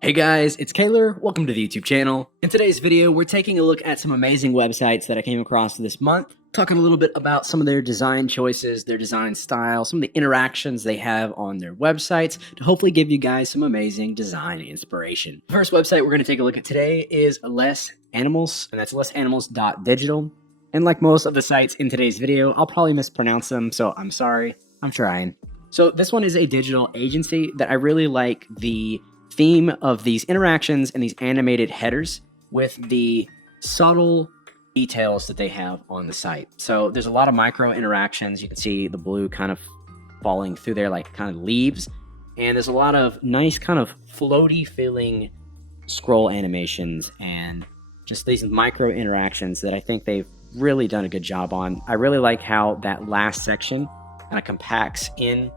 Hey guys, it's Kaylor. Welcome to the YouTube channel. In today's video, we're taking a look at some amazing websites that I came across this month, talking a little bit about some of their design choices, their design style, some of the interactions they have on their websites to hopefully give you guys some amazing design inspiration. The first website we're going to take a look at today is 𝐿ess_Animals, and that's 𝐿essAnimals.digital. And like most of the sites in today's video, I'll probably mispronounce them, so I'm sorry. I'm trying. So this one is a digital agency that I really like the theme of these interactions and these animated headers with the subtle details that they have on the site. So there's a lot of micro interactions. You can see the blue kind of falling through there like kind of leaves. And there's a lot of nice kind of floaty feeling scroll animations and just these micro interactions that I think they've really done a good job on. I really like how that last section kind of compacts in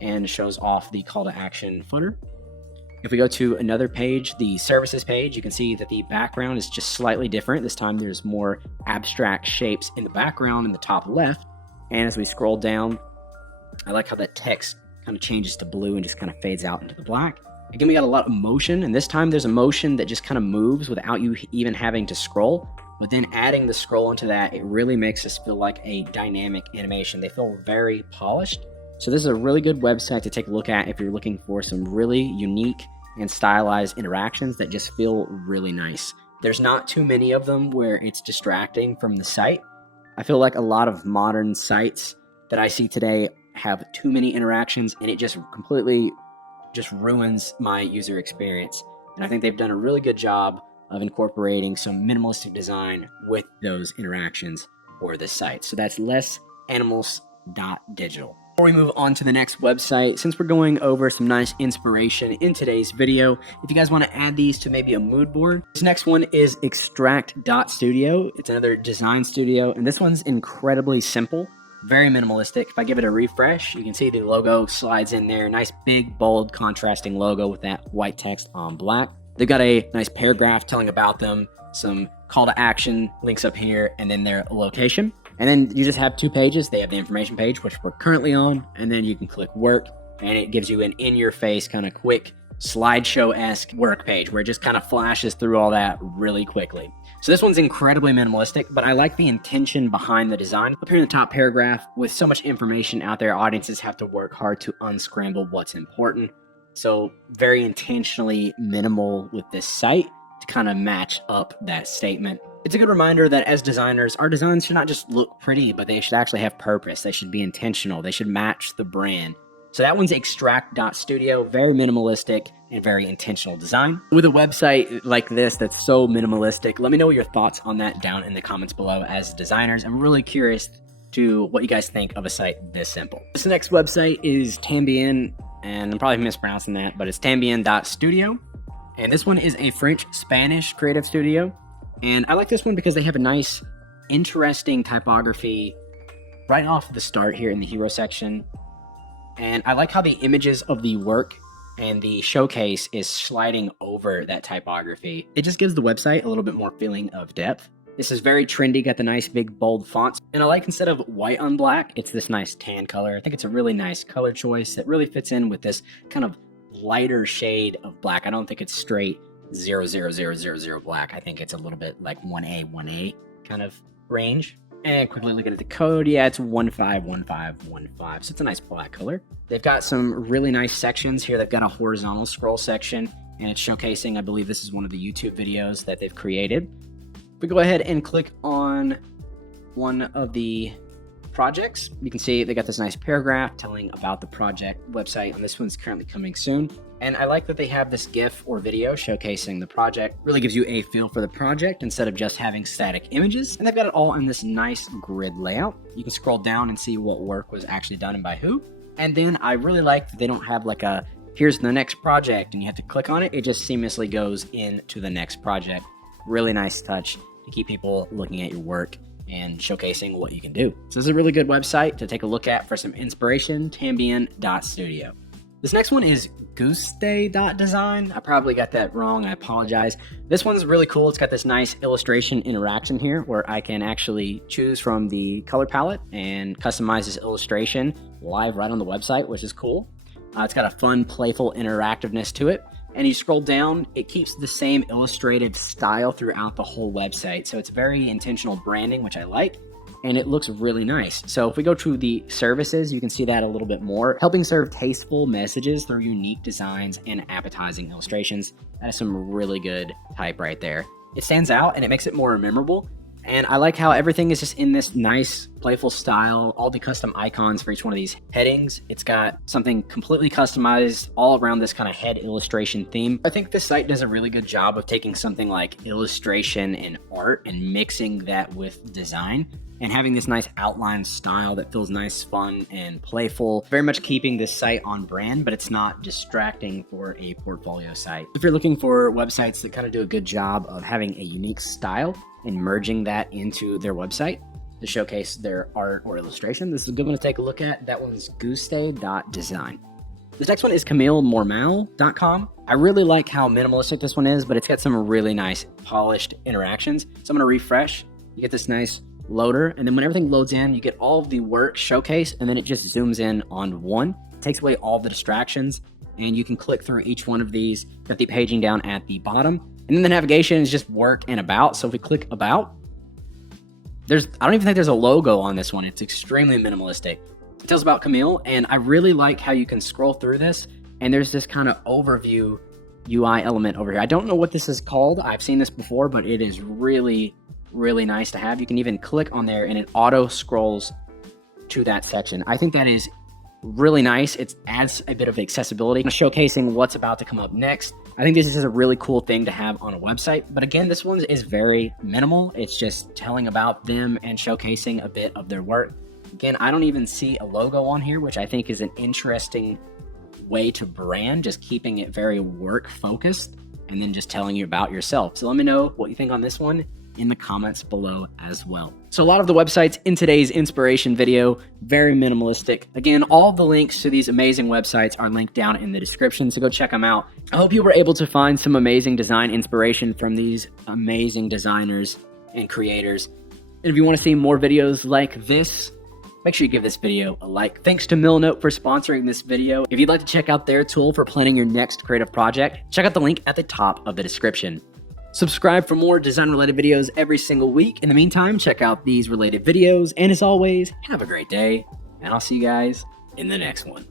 and shows off the call to action footer. If we go to another page, the services page, you can see that the background is just slightly different. This time there's more abstract shapes in the background in the top left. And as we scroll down, I like how that text kind of changes to blue and just kind of fades out into the black. Again, we got a lot of motion, and this time there's a motion that just kind of moves without you even having to scroll. But then adding the scroll into that, it really makes this feel like a dynamic animation. They feel very polished. So this is a really good website to take a look at if you're looking for some really unique and stylized interactions that just feel really nice. There's not too many of them where it's distracting from the site. I feel like a lot of modern sites that I see today have too many interactions and it just completely just ruins my user experience. And I think they've done a really good job of incorporating some minimalistic design with those interactions for this site. So that's 𝐿essAnimals.digital. Before we move on to the next website, since we're going over some nice inspiration in today's video, if you guys want to add these to maybe a mood board, this next one is Extract.studio. It's another design studio, and this one's incredibly simple, very minimalistic. If I give it a refresh, you can see the logo slides in there. Nice big, bold, contrasting logo with that white text on black. They've got a nice paragraph telling about them, some call to action links up here, and then their location. And then you just have two pages. They have the information page, which we're currently on, and then you can click work, and it gives you an in-your-face kind of quick slideshow-esque work page where it just kind of flashes through all that really quickly. So this one's incredibly minimalistic, but I like the intention behind the design. Up here in the top paragraph, with so much information out there, audiences have to work hard to unscramble what's important. So very intentionally minimal with this site to kind of match up that statement. It's a good reminder that as designers, our designs should not just look pretty, but they should actually have purpose. They should be intentional. They should match the brand. So that one's Extract.studio, very minimalistic and very intentional design. With a website like this that's so minimalistic, let me know your thoughts on that down in the comments below. As designers, I'm really curious to what you guys think of a site this simple. This next website is Tambien, and I'm probably mispronouncing that, but it's Tambien.studio. And this one is a French-Spanish creative studio. And I like this one because they have a nice, interesting typography right off the start here in the hero section. And I like how the images of the work and the showcase is sliding over that typography. It just gives the website a little bit more feeling of depth. This is very trendy, got the nice big bold fonts. And I like instead of white on black, it's this nice tan color. I think it's a really nice color choice that really fits in with this kind of lighter shade of black. I don't think it's straight 00000 black. I think it's a little bit like 1A kind of range. And quickly looking at the code, yeah, it's 151515. So it's a nice black color. They've got some really nice sections here. They've got a horizontal scroll section, and it's showcasing, I believe this is one of the YouTube videos that they've created. If we go ahead and click on one of the projects, you can see they got this nice paragraph telling about the project website, and this one's currently coming soon. And I like that they have this GIF or video showcasing the project. Really gives you a feel for the project instead of just having static images. And they've got it all in this nice grid layout. You can scroll down and see what work was actually done and by who. And then I really like that they don't have like a, here's the next project and you have to click on it. It just seamlessly goes into the next project. Really nice touch to keep people looking at your work and showcasing what you can do. So this is a really good website to take a look at for some inspiration, Tambien.studio. This next one is 𝐿essAnimals.design. I probably got that wrong. I apologize. This one's really cool. It's got this nice illustration interaction here where I can actually choose from the color palette and customize this illustration live right on the website, which is cool. It's got a fun, playful interactiveness to it. and you scroll down, it keeps the same illustrative style throughout the whole website. So it's very intentional branding, which I like, and it looks really nice. So if we go to the services, you can see that a little bit more. Helping serve tasteful messages through unique designs and appetizing illustrations. That is some really good type right there. It stands out and it makes it more memorable. And I like how everything is just in this nice, playful style, all the custom icons for each one of these headings. It's got something completely customized all around this kind of head illustration theme. I think this site does a really good job of taking something like illustration and art and mixing that with design and having this nice outline style that feels nice, fun, and playful. Very much keeping this site on brand, but it's not distracting for a portfolio site. If you're looking for websites that kind of do a good job of having a unique style and merging that into their website to showcase their art or illustration, this is a good one to take a look at. That one's 𝐤𝐨𝐬𝐲.design. This next one is 𝐼𝐦𝐻𝐿𝑚ORMAL.com. I really like how minimalistic this one is, but it's got some really nice polished interactions. So I'm gonna refresh. You get this nice loader, and then when everything loads in, you get all of the work showcased, and then it just zooms in on one. It takes away all the distractions, and you can click through each one of these. Got the paging down at the bottom. And then the navigation is just work and about. So if we click about, I don't even think there's a logo on this one. It's extremely minimalistic. It tells about Camille, and I really like how you can scroll through this, and there's this kind of overview UI element over here. I don't know what this is called. I've seen this before, but it is really, really nice to have. You can even click on there, and it auto scrolls to that section. I think that is really nice. It adds a bit of accessibility, showcasing what's about to come up next. I think this is a really cool thing to have on a website, but again, this one is very minimal. It's just telling about them and showcasing a bit of their work. Again, I don't even see a logo on here, which I think is an interesting way to brand, just keeping it very work focused and then just telling you about yourself. So let me know what you think on this one in the comments below as well. So a lot of the websites in today's inspiration video, very minimalistic. Again, all the links to these amazing websites are linked down in the description, so go check them out. I hope you were able to find some amazing design inspiration from these amazing designers and creators. And if you want to see more videos like this, make sure you give this video a like. Thanks to Milnote for sponsoring this video. If you'd like to check out their tool for planning your next creative project, check out the link at the top of the description. Subscribe for more design-related videos every single week. In the meantime, check out these related videos. And as always, have a great day. And I'll see you guys in the next one.